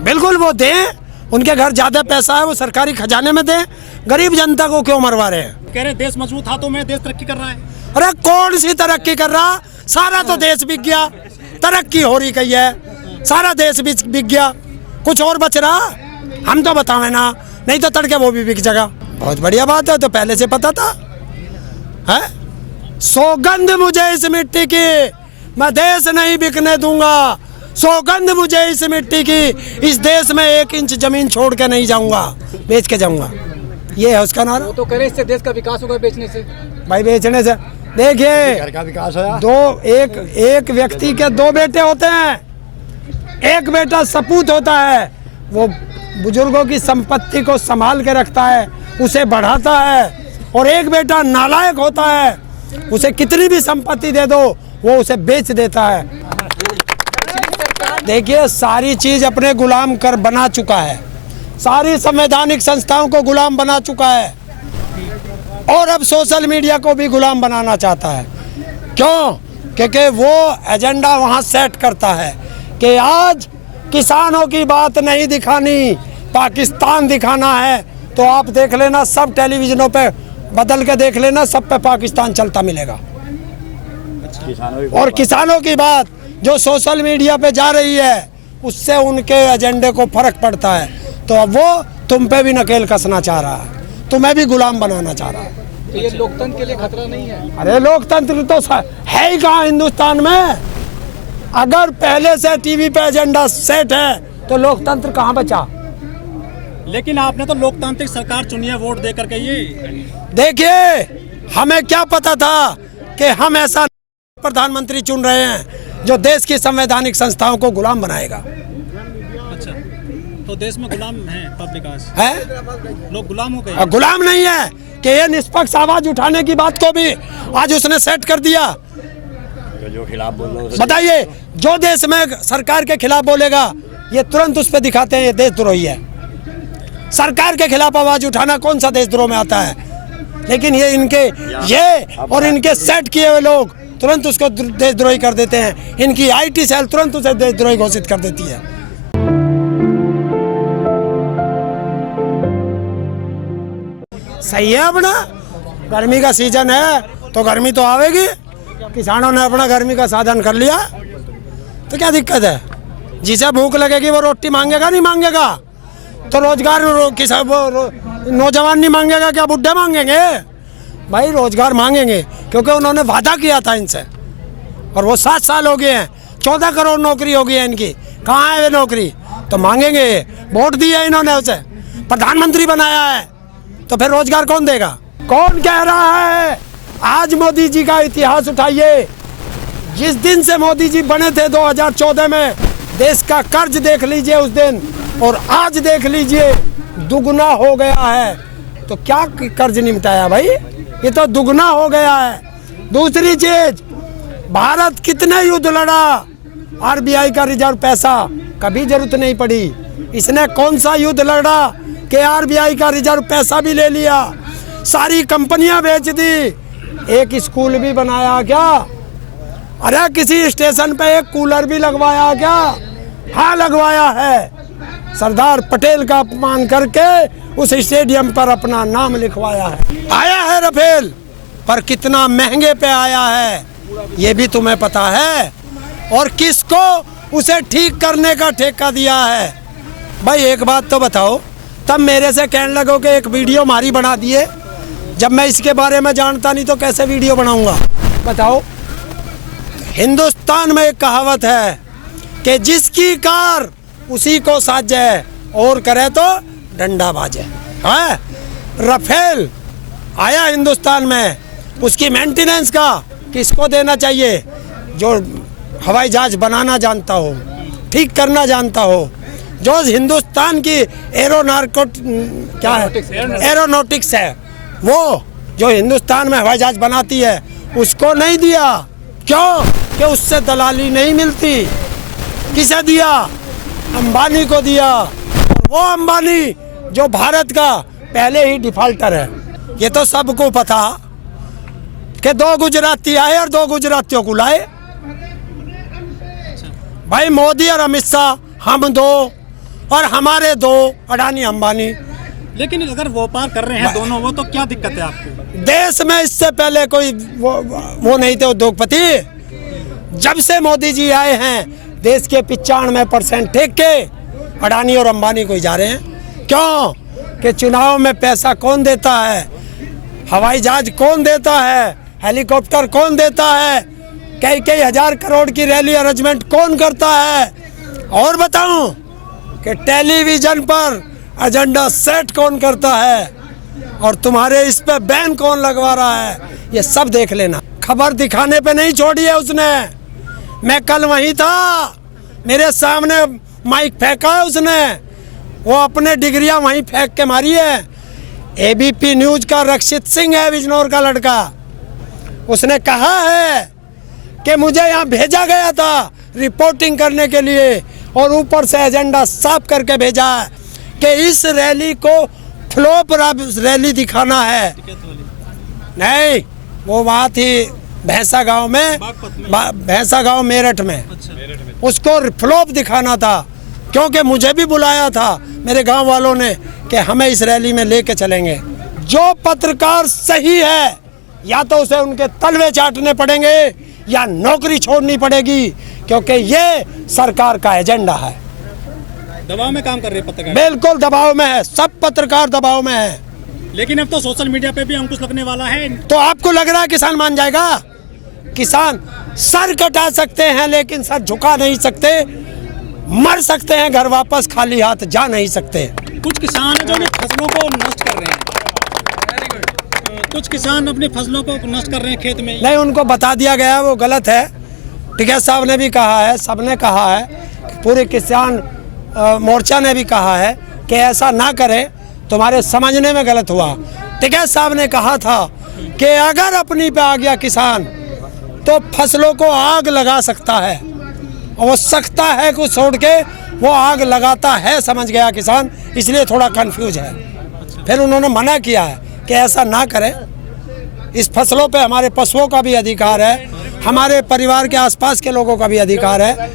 बिल्कुल वो दें, उनके घर ज्यादा पैसा है वो सरकारी खजाने में दें, गरीब जनता को क्यों मरवा रहे हैं? कह रहे देश मजबूत हाथों में, देश तरक्की कर रहा है। अरे कौन सी तरक्की कर रहा, सारा तो देश बिक गया। तरक्की हो रही कही है, सारा देश बिक गया, कुछ और बच रहा? हम तो बतावे ना, नहीं तो तड़के वो भी बिक जाएगा। बहुत बढ़िया बात है, तो पहले से पता था है? सौगंध मुझे इस मिट्टी की, मैं देश नहीं बिकने दूंगा। सौगंध मुझे इस मिट्टी की, इस देश में 1 इंच जमीन छोड़ के नहीं जाऊंगा, बेच के जाऊंगा। ये है उसका नारा। वो तो कह रहे इससे देश का विकास होगा बेचने से। भाई बेचने से देखिए, घर का विकास है। एक व्यक्ति के 2 बेटे होते हैं। एक बेटा सपूत होता है, वो बुजुर्गों की संपत्ति को संभाल के रखता है, उसे बढ़ाता है। और एक बेटा नालायक होता है, उसे कितनी भी संपत्ति दे दो वो उसे बेच देता है। देखिए, सारी चीज अपने गुलाम कर बना चुका है, सारी संवैधानिक संस्थाओं को गुलाम बना चुका है, और अब सोशल मीडिया को भी गुलाम बनाना चाहता है। क्यों? क्योंकि वो एजेंडा वहाँ सेट करता है कि आज किसानों की बात नहीं दिखानी, पाकिस्तान दिखाना है। तो आप देख लेना, सब टेलीविजनों पे बदल के देख लेना, सब पे पाकिस्तान चलता मिलेगा। और किसानों की बात जो सोशल मीडिया पे जा रही है, उससे उनके एजेंडे को फर्क पड़ता है। तो अब वो तुम पे भी नकेल कसना चाह रहा है, तुम्हें भी गुलाम बनाना चाह रहा है। तो ये लोकतंत्र के लिए खतरा नहीं है? अरे लोकतंत्र तो है ही कहाँ हिंदुस्तान में। अगर पहले से टीवी पे एजेंडा सेट है तो लोकतंत्र कहाँ बचा? लेकिन आपने तो लोकतांत्रिक सरकार चुनी है वोट दे करके। ये देखिए, हमें क्या पता था कि हम ऐसा प्रधानमंत्री चुन रहे हैं जो देश की संवैधानिक संस्थाओं को गुलाम बनाएगा। अच्छा, तो देश में गुलाम है तब विकास है? लोग गुलाम हो गए। गुलाम नहीं है कि ये निष्पक्ष आवाज उठाने की बात को भी आज उसने सेट कर दिया। जो खिलाफ बोल रहे हो, बताइए, जो देश में सरकार के खिलाफ बोलेगा ये तुरंत उस पर दिखाते हैं ये देशद्रोही है। सरकार के खिलाफ आवाज उठाना कौन सा देशद्रोह में आता है? लेकिन ये इनके सेट किए हुए लोग तुरंत उसको देशद्रोही कर देते हैं। इनकी IT सेल तुरंत उसे देशद्रोही घोषित कर देती है। सही है, अपना गर्मी का सीजन है तो गर्मी तो आवेगी। किसानों ने अपना गर्मी का साधन कर लिया, तो क्या दिक्कत है? जिसे भूख लगेगी वो रोटी मांगेगा, नहीं मांगेगा? तो रोजगार नौजवान नहीं मांगेगा, क्या बुढ़े मांगेंगे? भाई रोजगार मांगेंगे, क्योंकि उन्होंने वादा किया था इनसे, और वो 7 साल हो गए हैं। 14 करोड़ नौकरी हो गई है इनकी, कहाँ है वे नौकरी? तो मांगेंगे। वोट दिया इन्होंने, उसे प्रधानमंत्री बनाया है, तो फिर रोजगार कौन देगा? कौन कह रहा है? आज मोदी जी का इतिहास उठाइए। जिस दिन से मोदी जी बने थे 2014 में, देश का कर्ज देख लीजिए उस दिन, और आज देख लीजिए दुगना हो गया है। तो क्या कर्ज निपटाया भाई? ये तो दुगना हो गया है। दूसरी चीज, भारत कितने युद्ध लड़ा, RBI का रिजर्व पैसा कभी जरूरत नहीं पड़ी। इसने कौन सा युद्ध लड़ा कि RBI का रिजर्व पैसा भी ले लिया, सारी कंपनियां बेच दी, एक स्कूल भी बनाया क्या? अरे किसी स्टेशन पे एक कूलर भी लगवाया क्या? हाँ लगवाया है। सरदार पटेल का अपमान करके उस स्टेडियम पर अपना नाम लिखवाया है। आया है रफेल, पर कितना महंगे पे आया है ये भी तुम्हें पता है, और किसको उसे ठीक करने का ठेका दिया है। भाई एक बात तो बताओ, तब मेरे से कहने लगो कि एक वीडियो हमारी बना दिए, जब मैं इसके बारे में जानता नहीं तो कैसे वीडियो बनाऊंगा? बताओ। हिंदुस्तान में एक कहावत है कि जिसकी कार उसी को साजे, और करे तो डंडा बाजे। है, रफेल आया हिंदुस्तान में, उसकी मेंटेनेंस का किसको देना चाहिए? जो हवाई जहाज बनाना जानता हो, ठीक करना जानता हो, जो हिंदुस्तान की एरोनॉटिक्स है, वो जो हिंदुस्तान में हवाई जहाज बनाती है, उसको नहीं दिया। क्यों? कि उससे दलाली नहीं मिलती। किसे दिया? अंबानी को दिया। और वो अंबानी जो भारत का पहले ही डिफॉल्टर है। ये तो सबको पता कि 2 गुजराती आए और 2 गुजरातियों को लाए। भाई मोदी और अमित शाह हम दो, और हमारे दो अडानी अंबानी। लेकिन अगर व्यापार कर रहे हैं दोनों वो, तो क्या दिक्कत है आपको? देश में इससे पहले कोई वो नहीं थे उद्योगपति। जब से मोदी जी आए हैं देश के 95% ठेके अडानी और अंबानी को ही जा रहे हैं। क्यों? कि चुनाव में पैसा कौन देता है, हवाई जहाज कौन देता है, हेलीकॉप्टर कौन देता है, कई हजार करोड़ की रैली अरेंजमेंट कौन करता है, और बताऊं कि टेलीविजन पर एजेंडा सेट कौन करता है, और तुम्हारे इस पे बैन कौन लगवा रहा है, ये सब देख लेना। खबर दिखाने पे नहीं छोड़ी है उसने। मैं कल वहीं था, मेरे सामने माइक फेंका है उसने, वो अपने डिग्रियां वहीं फेंक के मारी है। एबीपी न्यूज का रक्षित सिंह है, बिजनौर का लड़का, उसने कहा है कि मुझे यहाँ भेजा गया था रिपोर्टिंग करने के लिए, और ऊपर से एजेंडा साफ करके भेजा है कि इस रैली को फ्लॉप रैली दिखाना है। नहीं, वो वहाँ थी भैंसा गांव में, भैंसा गांव मेरठ में, उसको फ्लॉप दिखाना था, क्योंकि मुझे भी बुलाया था मेरे गांव वालों ने कि हमें इस रैली में लेके चलेंगे। जो पत्रकार सही है या तो उसे उनके तलवे चाटने पड़ेंगे या नौकरी छोड़नी पड़ेगी, क्योंकि ये सरकार का एजेंडा है। दबाव में काम कर रहे हैं पत्रकार? बिल्कुल दबाव में है, सब पत्रकार दबाव में है। लेकिन अब तो सोशल मीडिया पे भी अंकुश लगने वाला है। तो आपको लग रहा है किसान मान जाएगा? किसान सर कटा सकते हैं लेकिन सर झुका नहीं सकते, मर सकते हैं, घर वापस खाली हाथ जा नहीं सकते। कुछ किसान हैं जो अपनी फसलों को नष्ट कर रहे हैं, कुछ किसान अपनी फसलों को नष्ट कर रहे हैं खेत में। नहीं, उनको बता दिया गया वो गलत है। टिकैत साहब ने भी कहा है, सबने कहा है, पूरे किसान मोर्चा ने भी कहा है कि ऐसा ना करें, तुम्हारे समझने में गलत हुआ। टिकैत साहब ने कहा था कि अगर अपनी पे आ गया किसान तो फसलों को आग लगा सकता है, और वो सकता है को छोड़ के वो आग लगाता है, समझ गया किसान, इसलिए थोड़ा कंफ्यूज है। फिर उन्होंने मना किया है कि ऐसा ना करें, इस फसलों पे हमारे पशुओं का भी अधिकार है, हमारे परिवार के आसपास के लोगों का भी अधिकार है,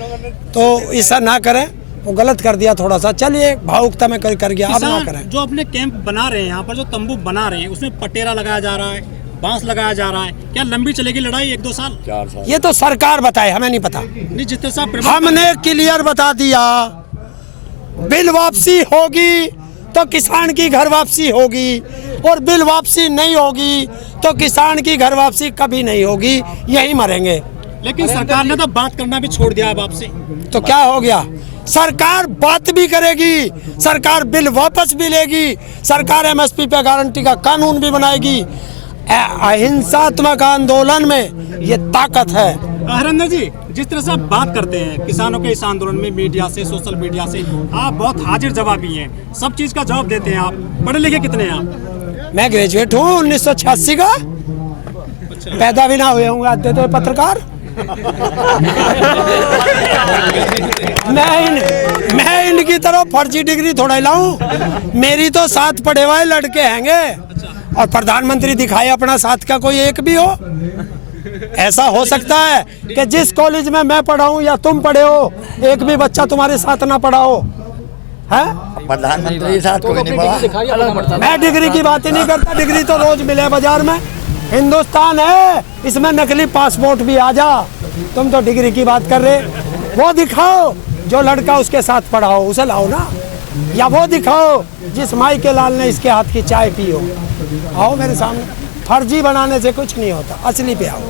तो ऐसा ना करें। वो गलत कर दिया थोड़ा सा, चलिए भावुकता में कर गया, अब ना करें। जो अपने कैंप बना रहे हैं, यहाँ पर जो तंबू बना रहे हैं, उसमें पटेरा लगाया जा रहा है, बांस लगाया जा रहा है, क्या लंबी चलेगी लड़ाई 1-2 साल? 4 साल। ये तो सरकार बताए, हमें नहीं पता। नहीं, जितने साहब हमने क्लियर बता दिया, बिल वापसी होगी तो किसान की घर वापसी होगी, और बिल वापसी नहीं होगी तो किसान की घर वापसी कभी नहीं होगी, यही मरेंगे। लेकिन सरकार ने तो बात करना भी छोड़ दिया है आपसे। तो क्या हो गया? सरकार बात भी करेगी, सरकार बिल वापस भी लेगी, सरकार एमएसपी पे गारंटी का कानून भी बनाएगी। अहिंसात्मक आंदोलन में ये ताकत है। हरेंद्र जी, जिस तरह से आप बात करते हैं किसानों के इस आंदोलन में, मीडिया से, सोशल मीडिया से, आप बहुत हाजिर जवाबी हैं, सब चीज का जवाब देते हैं आप। पढ़े लिखे कितने हैं आप? मैं ग्रेजुएट हूँ 1986 का। पैदा भी ना हुए होंगे आते तो पत्रकार। मैं इनकी तरह फर्जी डिग्री थोड़ा लाऊं, मेरी तो साथ पढ़े हुए लड़के हैंगे, और प्रधानमंत्री दिखाए अपना साथ का कोई एक भी हो। ऐसा हो सकता है कि जिस कॉलेज में मैं पढ़ा हूं या तुम पढ़े हो, एक भी बच्चा तुम्हारे साथ ना पढ़ा हो, है? प्रधानमंत्री के साथ कोई नहीं पड़ा। मैं डिग्री की बात ही नहीं करता, डिग्री तो रोज मिले बाजार में। हिंदुस्तान है, इसमें नकली पासपोर्ट भी आ जा, तुम तो डिग्री की बात कर रहे। वो दिखाओ जो लड़का उसके साथ पढ़ा हो, उसे लाओ ना, या वो दिखाओ जिस माई के लाल ने इसके हाथ की चाय पी हो। आओ मेरे सामने, फर्जी बनाने से कुछ नहीं होता, असली पे आओ।